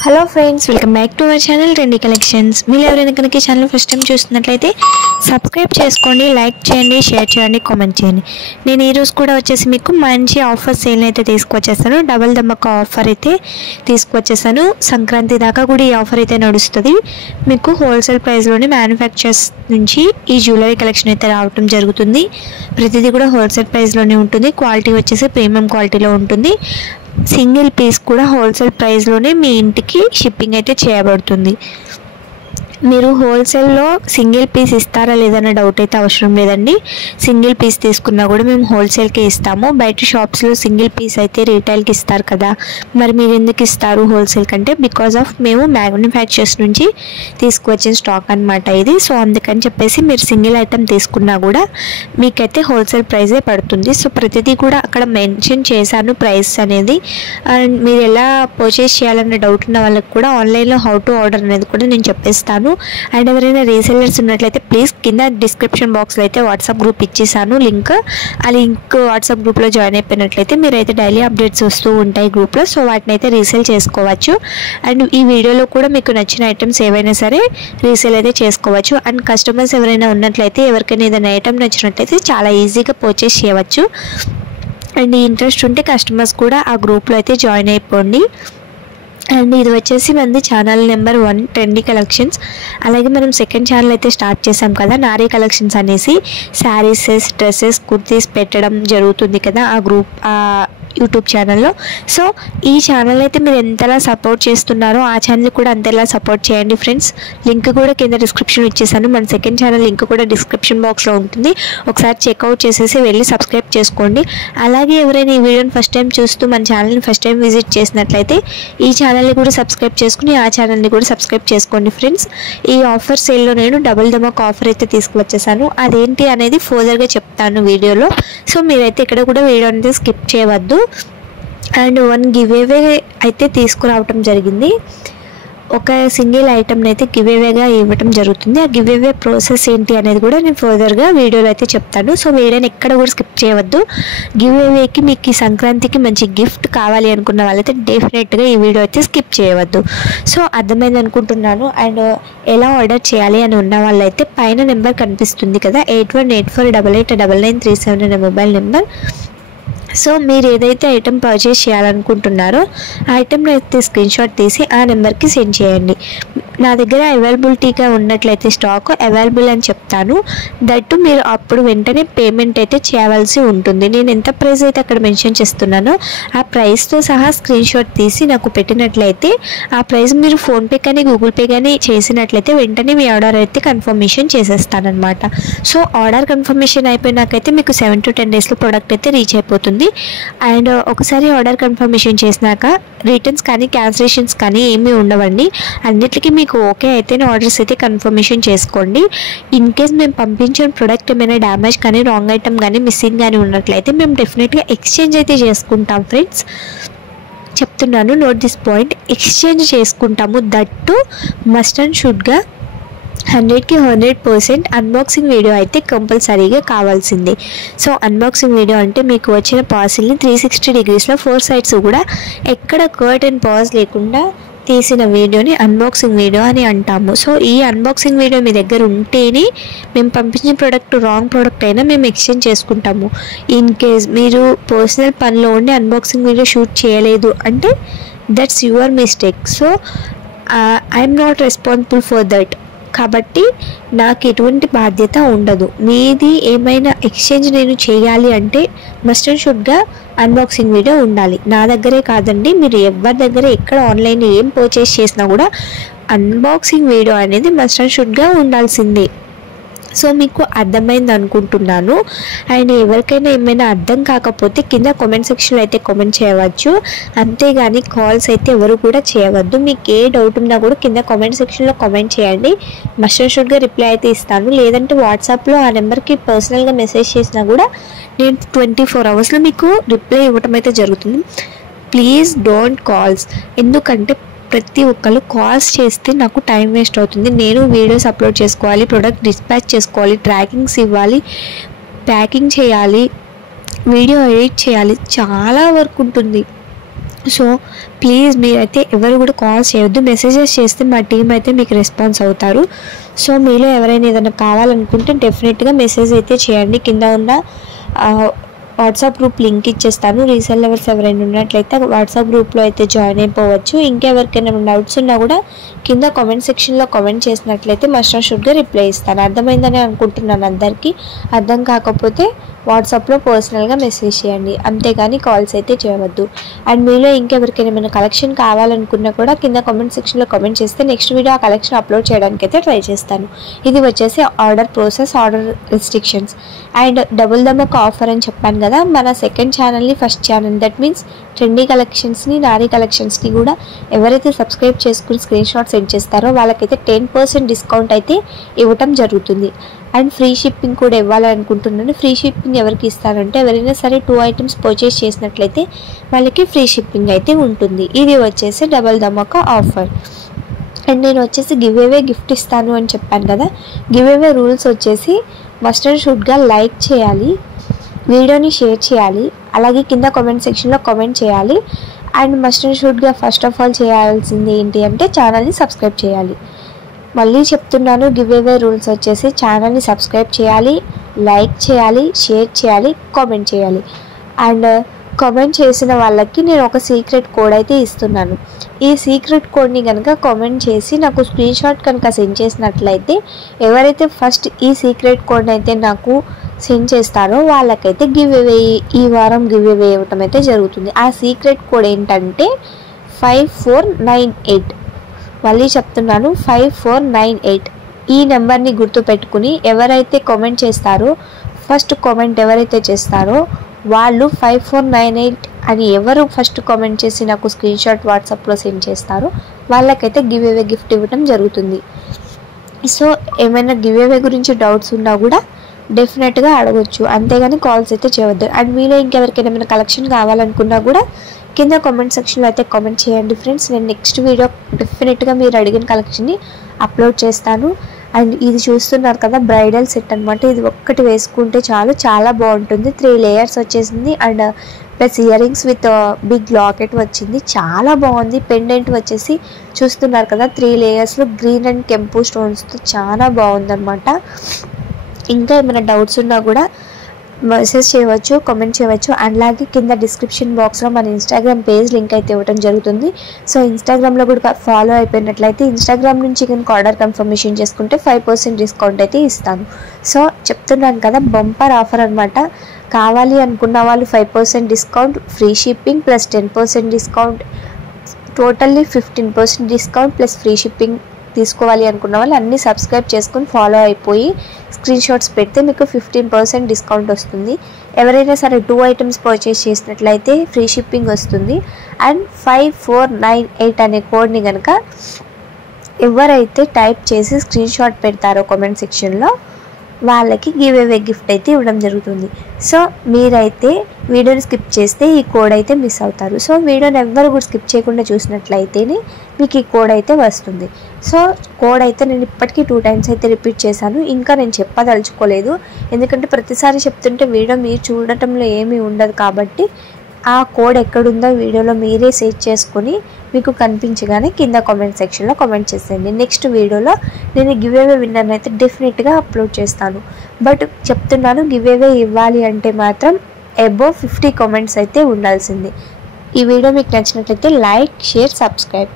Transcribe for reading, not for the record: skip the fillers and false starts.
Hello friends, welcome back to our channel trendy collections. మీరు ఎవరైనా కనుక ఈ ఛానల్ ఫస్ట్ టైం చూస్తున్నట్లయితే సబ్స్క్రైబ్ చేసుకోండి, లైక్ చేయండి, షేర్ చేయండి, కామెంట్ చేయండి. నేను ఈరోజు కూడా వచ్చేసి మీకు మంచి ఆఫర్ సేల్ అయితే తీసుకొచ్చేస్తాను. డబల్ ధమాకా ఆఫర్ అయితే తీసుకొచ్చేసాను. సంక్రాంతి దాకా కూడా ఈ ఆఫర్ అయితే నడుస్తుంది. మీకు హోల్సేల్ ప్రైస్లోనే మ్యానుఫ్యాక్చర్స్ నుంచి ఈ జ్యువెలరీ కలెక్షన్ అయితే రావడం జరుగుతుంది. ప్రతిదీ కూడా హోల్సేల్ ప్రైస్లోనే ఉంటుంది. క్వాలిటీ వచ్చేసి ప్రీమియం క్వాలిటీలో ఉంటుంది. సింగిల్ పీస్ కూడా హోల్సేల్ ప్రైస్లోనే మీ ఇంటికి షిప్పింగ్ అయితే చేయబడుతుంది. మీరు హోల్సేల్లో సింగిల్ పీస్ ఇస్తారా లేదన్న డౌట్ అయితే అవసరం లేదండి. సింగిల్ పీస్ తీసుకున్నా కూడా మేము హోల్సేల్కే ఇస్తాము. బయట షాప్స్లో సింగిల్ పీస్ అయితే రీటైల్కి ఇస్తారు కదా, మరి మీరు ఎందుకు ఇస్తారు హోల్సేల్ కంటే? బికాజ్ ఆఫ్ మేము మ్యానుఫ్యాక్చర్స్ నుంచి తీసుకువచ్చిన స్టాక్ అనమాట ఇది. సో అందుకని చెప్పేసి మీరు సింగిల్ ఐటెం తీసుకున్నా కూడా మీకైతే హోల్సేల్ ప్రైజే పడుతుంది. సో ప్రతిదీ కూడా అక్కడ మెన్షన్ చేశాను ప్రైస్ అనేది. అండ్ మీరు ఎలా పర్చేస్ చేయాలన్న డౌట్ ఉన్న వాళ్ళకి కూడా ఆన్లైన్లో హౌ టు ఆర్డర్ అనేది కూడా నేను చెప్పేస్తాను. అండ్ ఎవరైనా రీసెల్లర్స్ ఉన్నట్లయితే ప్లీజ్ కింద డిస్క్రిప్షన్ బాక్స్లో అయితే వాట్సాప్ గ్రూప్ ఇచ్చేసాను లింక్. ఆ లింక్ వాట్సాప్ గ్రూప్లో జాయిన్ అయిపోయినట్లయితే మీరైతే డైలీ అప్డేట్స్ వస్తూ ఉంటాయి గ్రూప్లో. సో వాటిని అయితే రీసేల్ చేసుకోవచ్చు. అండ్ ఈ వీడియోలో కూడా మీకు నచ్చిన ఐటమ్స్ ఏవైనా సరే రీసేల్ అయితే చేసుకోవచ్చు. అండ్ కస్టమర్స్ ఎవరైనా ఉన్నట్లయితే ఎవరికైనా ఏదైనా ఐటమ్ నచ్చినట్లయితే చాలా ఈజీగా పర్చేస్ చేయవచ్చు. అండ్ ఈ ఇంట్రెస్ట్ ఉంటే కస్టమర్స్ కూడా ఆ గ్రూప్లో అయితే జాయిన్ అయిపోండి. అండ్ ఇది వచ్చేసి మనది ఛానల్ నెంబర్ 1 ట్రెండీ కలెక్షన్స్. అలాగే మనం సెకండ్ ఛానల్ అయితే స్టార్ట్ చేసాం కదా, నారీ కలెక్షన్స్ అనేసి. శారీసెస్, డ్రెస్సెస్, కుర్తీస్ పెట్టడం జరుగుతుంది కదా ఆ గ్రూప్ యూట్యూబ్ ఛానల్లో. సో ఈ ఛానల్ అయితే మీరు ఎంతలా సపోర్ట్ చేస్తున్నారో ఆ ఛానల్ కూడా అంతలా సపోర్ట్ చేయండి ఫ్రెండ్స్. లింక్ కూడా కింద డిస్క్రిప్షన్ ఇచ్చేసాను. మన సెకండ్ ఛానల్ లింక్ కూడా డిస్క్రిప్షన్ బాక్స్లో ఉంటుంది. ఒకసారి చెక్అవుట్ చేసేసి వెళ్ళి సబ్స్క్రైబ్ చేసుకోండి. అలాగే ఎవరైనా ఈ వీడియోని ఫస్ట్ టైం చూస్తూ మన ఛానల్ని ఫస్ట్ టైం విజిట్ చేసినట్లయితే ఈ ఛానల్ని కూడా సబ్స్క్రైబ్ చేసుకుని ఆ ఛానల్ని కూడా సబ్స్క్రైబ్ చేసుకోండి ఫ్రెండ్స్. ఈ ఆఫర్ సేల్లో నేను డబుల్ ధమాకా ఆఫర్ అయితే తీసుకువచ్చేసాను. అదేంటి అనేది ఫర్దర్గా చెప్తాను వీడియోలో. సో మీరైతే ఇక్కడ కూడా వీడియో అనేది స్కిప్ చేయవద్దు. అండ్ 1 గివ్అవే అయితే తీసుకురావటం జరిగింది. ఒక సింగిల్ ఐటమ్ని అయితే గివ్అవేగా ఇవ్వటం జరుగుతుంది. ఆ గివ్అవే ప్రాసెస్ ఏంటి అనేది కూడా నేను ఫర్దర్గా వీడియోలో అయితే చెప్తాను. సో వీడియోని ఎక్కడ కూడా స్కిప్ చేయవద్దు. గివ్అవేకి మీకు ఈ సంక్రాంతికి మంచి గిఫ్ట్ కావాలి అనుకున్న వాళ్ళైతే డెఫినెట్గా ఈ వీడియో అయితే స్కిప్ చేయవద్దు. సో అర్థమైంది అనుకుంటున్నాను. అండ్ ఎలా ఆర్డర్ చేయాలి అని ఉన్న వాళ్ళైతే పైన నెంబర్ కనిపిస్తుంది కదా, 8184889937 అనే మొబైల్ నెంబర్. సో మీరు ఏదైతే ఐటెం పర్చేస్ చేయాలనుకుంటున్నారో ఆ ఐటెంని అయితే స్క్రీన్ షాట్ తీసి ఆ నెంబర్కి సెండ్ చేయండి. నా దగ్గర అవైలబిలిటీగా ఉన్నట్లయితే స్టాక్ అవైలబుల్ అని చెప్తాను. దట్టు మీరు అప్పుడు వెంటనే పేమెంట్ అయితే చేయవలసి ఉంటుంది. నేను ఎంత ప్రైస్ అయితే అక్కడ మెన్షన్ చేస్తున్నానో ఆ ప్రైస్తో సహా స్క్రీన్ షాట్ తీసి నాకు పెట్టినట్లయితే ఆ ప్రైస్ మీరు ఫోన్పే కానీ గూగుల్ పే కానీ చేసినట్లయితే వెంటనే మీ ఆర్డర్ అయితే కన్ఫర్మేషన్ చేసేస్తానమాట. సో ఆర్డర్ కన్ఫర్మేషన్ అయిపోయినాకైతే మీకు 7 to 10 డేస్లో ప్రోడక్ట్ అయితే రీచ్ అయిపోతుంది. అండ్ ఒకసారి ఆర్డర్ కన్ఫర్మేషన్ చేసినాక రిటర్న్స్ కానీ క్యాన్సిలేషన్స్ కానీ ఏమీ ఉండవండి. అన్నిటికీ మీకు ఓకే అయితేనే ఆర్డర్స్ అయితే కన్ఫర్మేషన్ చేసుకోండి. ఇన్ కేస్ మేము పంపించిన ప్రోడక్ట్ ఏమైనా డ్యామేజ్ కానీ రాంగ్ ఐటమ్ కానీ మిస్సింగ్ కానీ ఉన్నట్లయితే మేము డెఫినెట్గా ఎక్స్చేంజ్ అయితే చేసుకుంటాం ఫ్రెండ్స్. చెప్తున్నాను, నోట్ దిస్ పాయింట్. ఎక్స్చేంజ్ చేసుకుంటాము. దట్టు మస్ట్ అండ్ షుడ్గా 100కి 100% అన్బాక్సింగ్ వీడియో అయితే కంపల్సరీగా కావాల్సిందే. సో అన్బాక్సింగ్ వీడియో అంటే మీకు వచ్చిన పార్సిల్ని 360 degreesలో 4 sides కూడా ఎక్కడ కట్ అండ్ పాజ్ లేకుండా తీసిన వీడియోని అన్బాక్సింగ్ వీడియో అని అంటాము. సో ఈ అన్బాక్సింగ్ వీడియో మీ దగ్గర ఉంటేనే మేము పంపించిన ప్రోడక్ట్ రాంగ్ ప్రోడక్ట్ అయినా మేము ఎక్స్చేంజ్ చేసుకుంటాము. ఇన్ కేస్ మీరు పర్సనల్ పనిలో ఉండి అన్బాక్సింగ్ వీడియో షూట్ చేయలేదు అంటే that's your mistake. So I'm not responsible for that. కాబట్టి నాకు ఎటువంటి బాధ్యత ఉండదు. మీది ఏమైనా ఎక్స్చేంజ్ నేను చేయాలి అంటే మస్ట్ అండ్ షుడ్గా అన్బాక్సింగ్ వీడియో ఉండాలి. నా దగ్గరే కాదండి, మీరు ఎవరి దగ్గర ఎక్కడ ఆన్లైన్ ఏం పర్చేస్ చేసినా కూడా అన్బాక్సింగ్ వీడియో అనేది మస్ట్ అండ్ షుడ్గా ఉండాల్సిందే. సో మీకు అర్థమైంది అనుకుంటున్నాను. అండ్ ఎవరికైనా ఏమైనా అర్థం కాకపోతే కింద కామెంట్ సెక్షన్లో అయితే కామెంట్ చేయవచ్చు. అంతేగాని కాల్స్ అయితే ఎవరు కూడా చేయవద్దు. మీకు ఏ డౌట్ ఉన్నా కూడా కింద కామెంట్ సెక్షన్లో కామెంట్ చేయండి. మస్ట్ అండ్ షుడ్గా రిప్లై అయితే ఇస్తాను. లేదంటే వాట్సాప్లో ఆ నెంబర్కి పర్సనల్గా మెసేజ్ చేసినా కూడా నేను 24 hours మీకు రిప్లై ఇవ్వటం అయితే జరుగుతుంది. Please don't calls. ఎందుకంటే ప్రతి ఒక్కరు కాల్స్ చేస్తే నాకు టైం వేస్ట్ అవుతుంది. నేను వీడియోస్ అప్లోడ్ చేసుకోవాలి, ప్రొడక్ట్ డిస్పాచ్ చేసుకోవాలి, ట్రాకింగ్స్ ఇవ్వాలి, ప్యాకింగ్ చేయాలి, వీడియో ఎడిట్ చేయాలి, చాలా వర్క్ ఉంటుంది. సో ప్లీజ్ మీరైతే ఎవరు కూడా కాల్స్ చేయొద్దు, మెసేజెస్ చేస్తే మా టీం అయితే మీకు రెస్పాన్స్ అవుతారు. సో మీలో ఎవరైనా ఏదైనా కావాలనుకుంటే డెఫినెట్గా మెసేజ్ అయితే చేయండి. కింద ఉన్న వాట్సాప్ గ్రూప్ లింక్ ఇచ్చేస్తాను. రీసెల్లర్స్ ఎవరైనా ఉన్నట్లయితే వాట్సాప్ గ్రూప్లో అయితే జాయిన్ అయిపోవచ్చు. ఇంకెవరికైనా డౌట్స్ ఉన్నా కూడా కింద కామెంట్ సెక్షన్లో కామెంట్ చేసినట్లయితే మస్ట్ అండ్ షుడ్గా రిప్లై ఇస్తాను. అర్థమైందని అనుకుంటున్నాను. అందరికీ అర్థం కాకపోతే వాట్సాప్లో పర్సనల్గా మెసేజ్ చేయండి, అంతేగాని కాల్స్ అయితే చేయవద్దు. అండ్ మీలో ఇంకెవరికైనా ఏమైనా కలెక్షన్ కావాలనుకున్నా కూడా కింద కామెంట్ సెక్షన్లో కామెంట్ చేస్తే నెక్స్ట్ వీడియో ఆ కలెక్షన్ అప్లోడ్ చేయడానికి అయితే ట్రై చేస్తాను. ఇది వచ్చేసి order process, order restrictions. And double dhamaka offer అని చెప్పాను కదా, మన సెకండ్ ఛానల్ని first channel, that means trendy కలెక్షన్స్ని, నారీ కలెక్షన్స్ని కూడా ఎవరైతే సబ్స్క్రైబ్ చేసుకుని స్క్రీన్ షాట్ సెండ్ చేస్తారో వాళ్ళకైతే 10% డిస్కౌంట్ అయితే ఇవ్వటం జరుగుతుంది. అండ్ ఫ్రీ షిప్పింగ్ కూడా ఇవ్వాలనుకుంటున్నాను. ఫ్రీ షిప్పింగ్ ఎవరికి ఇస్తానంటే ఎవరైనా సరే 2 ఐటమ్స్ పర్చేస్ చేసినట్లయితే వాళ్ళకి ఫ్రీ షిప్పింగ్ అయితే ఉంటుంది. ఇది వచ్చేసి డబల్ ధమాకా ఆఫర్. అండ్ నేను వచ్చేసి గివ్ అవే గిఫ్ట్ ఇస్తాను అని చెప్పాను కదా, గివ్ అవే రూల్స్ వచ్చేసి మస్ట్ అండ్ షుడ్గా లైక్ చేయాలి, వీడియోని షేర్ చేయాలి, అలాగే కింద కామెంట్ సెక్షన్లో కామెంట్ చేయాలి. అండ్ మస్ట్ అండ్ షుడ్గా ఫస్ట్ ఆఫ్ ఆల్ చేయాల్సింది ఏంటి అంటే ఛానల్ని సబ్స్క్రైబ్ చేయాలి. మళ్ళీ చెప్తున్నాను, గివ్ అవే రూల్స్ వచ్చేసి ఛానల్ని సబ్స్క్రైబ్ చేయాలి, లైక్ చేయాలి, షేర్ చేయాలి, కామెంట్ చేయాలి. అండ్ కామెంట్ చేసిన వాళ్ళకి నేను ఒక సీక్రెట్ కోడ్ అయితే ఇస్తున్నాను. ఈ సీక్రెట్ కోడ్ని కనుక కామెంట్ చేసి నాకు స్క్రీన్ షాట్ కనుక సెండ్ చేసినట్లయితే ఎవరైతే ఫస్ట్ ఈ సీక్రెట్ కోడ్ అయితే నాకు సెండ్ చేస్తారో వాళ్ళకైతే గివ్ అవే, ఈ వారం గివ్ అవే ఇవ్వటం అయితే జరుగుతుంది. ఆ సీక్రెట్ కోడ్ ఏంటంటే 5498. మళ్ళీ చెప్తున్నాను, 5498. ఈ నెంబర్ని గుర్తుపెట్టుకుని ఎవరైతే కామెంట్ చేస్తారో, ఫస్ట్ కామెంట్ ఎవరైతే చేస్తారో వాళ్ళు 5498 అని ఎవరు ఫస్ట్ కామెంట్ చేసి నాకు స్క్రీన్ షాట్ వాట్సాప్లో సెండ్ చేస్తారో వాళ్ళకైతే గివ్ అవే గిఫ్ట్ ఇవ్వడం జరుగుతుంది. సో ఏమైనా గివ్ అవే గురించి డౌట్స్ ఉన్నా కూడా డెఫినెట్గా అడగొచ్చు, అంతేగాని కాల్స్ అయితే చేయవద్దు. అండ్ మీలో ఇంకెవరికైనా ఏమైనా కలెక్షన్ కావాలనుకున్నా కూడా కింద కామెంట్ సెక్షన్లో అయితే కామెంట్ చేయండి ఫ్రెండ్స్. నేను నెక్స్ట్ వీడియో డెఫినెట్గా మీరు అడిగిన కలెక్షన్ని అప్లోడ్ చేస్తాను. అండ్ ఇది చూస్తున్నారు కదా, బ్రైడల్ సెట్ అనమాట. ఇది ఒక్కటి వేసుకుంటే చాలు, చాలా బాగుంటుంది. 3 లేయర్స్ వచ్చేసింది. And plus earrings with big locket వచ్చింది, చాలా బాగుంది. పెండెంట్ వచ్చేసి చూస్తున్నారు కదా, 3 లేయర్స్లో గ్రీన్ అండ్ కెంపు స్టోన్స్తో చాలా బాగుందన్నమాట. ఇంకా ఏమైనా డౌట్స్ ఉన్నా కూడా మెసేజ్ చేయవచ్చు, కామెంట్ చేయవచ్చు. అండ్ అలాగే కింద డిస్క్రిప్షన్ బాక్స్లో మన ఇన్స్టాగ్రామ్ పేజ్ లింక్ అయితే ఇవ్వడం జరుగుతుంది. సో ఇన్స్టాగ్రామ్లో కూడా ఫాలో అయిపోయినట్లయితే ఇన్స్టాగ్రామ్ నుంచి కనుక ఆర్డర్ కన్ఫర్మేషన్ చేసుకుంటే 5% డిస్కౌంట్ అయితే ఇస్తాను. సో చెప్తున్నాను కదా, బంపర్ ఆఫర్ అనమాట. కావాలి అనుకున్న వాళ్ళు 5% discount, free shipping plus 10% discount, totally 15% discount plus free shipping తీసుకోవాలి అనుకున్న వాళ్ళు అన్నీ సబ్స్క్రైబ్ చేసుకుని ఫాలో అయిపోయి స్క్రీన్ షాట్స్ పెడితే మీకు 15% డిస్కౌంట్ వస్తుంది. ఎవరైనా సరే 2 ఐటమ్స్ పర్చేస్ చేసినట్లయితే ఫ్రీ షిప్పింగ్ వస్తుంది. అండ్ 5498 అనే కోడ్ని కనుక ఎవరైతే టైప్ చేసి స్క్రీన్ షాట్ పెడతారో కామెంట్ సెక్షన్లో వాళ్ళకి గివ్ అవే గిఫ్ట్ అయితే ఇవ్వడం జరుగుతుంది. సో మీరైతే వీడియోని స్కిప్ చేస్తే ఈ కోడ్ అయితే మిస్ అవుతారు. సో వీడియోని ఎవ్వరు కూడా స్కిప్ చేయకుండా చూసినట్లయితేనే మీకు ఈ కోడ్ అయితే వస్తుంది. సో కోడ్ అయితే నేను ఇప్పటికీ 2 టైమ్స్ అయితే రిపీట్ చేశాను, ఇంకా నేను చెప్పదలుచుకోలేదు. ఎందుకంటే ప్రతిసారి చెప్తుంటే వీడియో మీరు చూడటంలో ఏమీ ఉండదు. కాబట్టి ఆ కోడ్ ఎక్కడుందో వీడియోలో మీరే సెర్చ్ చేసుకొని మీకు కనిపించగానే కింద కామెంట్ సెక్షన్లో కామెంట్ చేసేయండి. నెక్స్ట్ వీడియోలో నేను గివ్ అవే విన్నర్ని అయితే డెఫినెట్గా అప్లోడ్ చేస్తాను. బట్ చెప్తున్నాను, గివ్ అవే ఇవ్వాలి అంటే మాత్రం అబోవ్ 50 కామెంట్స్ అయితే ఉండాల్సింది. ఈ వీడియో మీకు నచ్చినట్లయితే లైక్, షేర్, సబ్స్క్రైబ్.